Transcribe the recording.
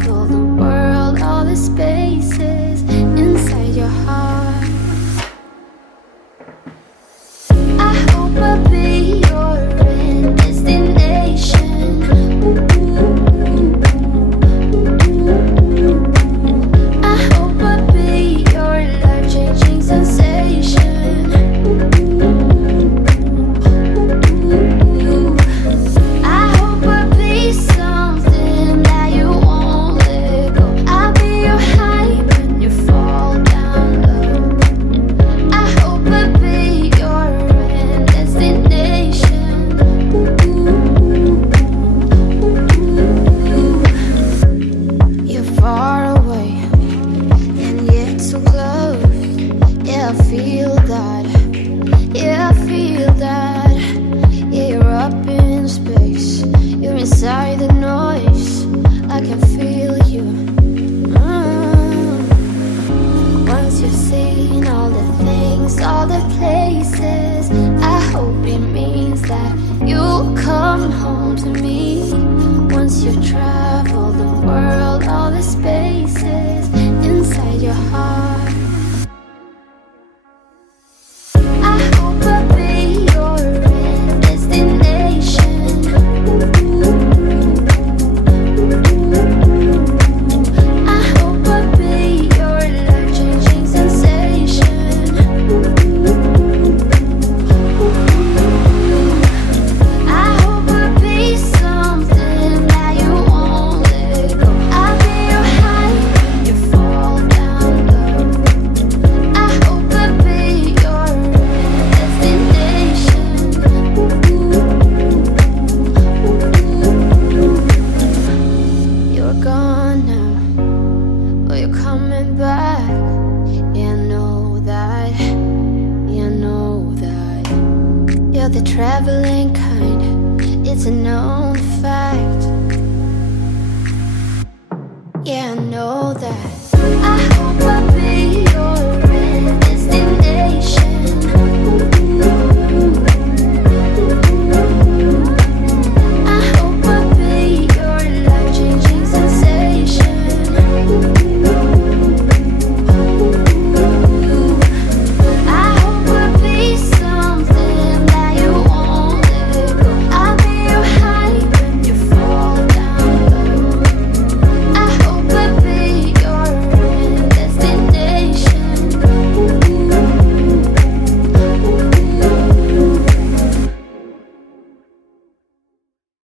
travel the world, all the spaces inside your heart. I hope I'll be your end destination. I hope I'll be your life-changing sensation. I hope I'll be something that you won't let go. I'll be your high when you fall down low. I hope I'll be your end destination. You're far away and yet so close. Yeah, I feel that. Yeah, I feel that. Yeah, you're up in space. You're inside the noise. I can feel you. Once you've seen all the things, all the places, I hope it means that you'll come home to me. Once you've traveled the world, all the spaces inside your heart. I hope I'll be your end destination. I hope I'll be your life-changing sensation. I hope I'll be something that you won't let go. I'll be your high when you fall down low. I hope I'll be your destination. You're gone now, but you're coming back. Yeah, I know that. Yeah, I know that. You're the traveling kind. It's a known fact. Yeah, I know that. I hope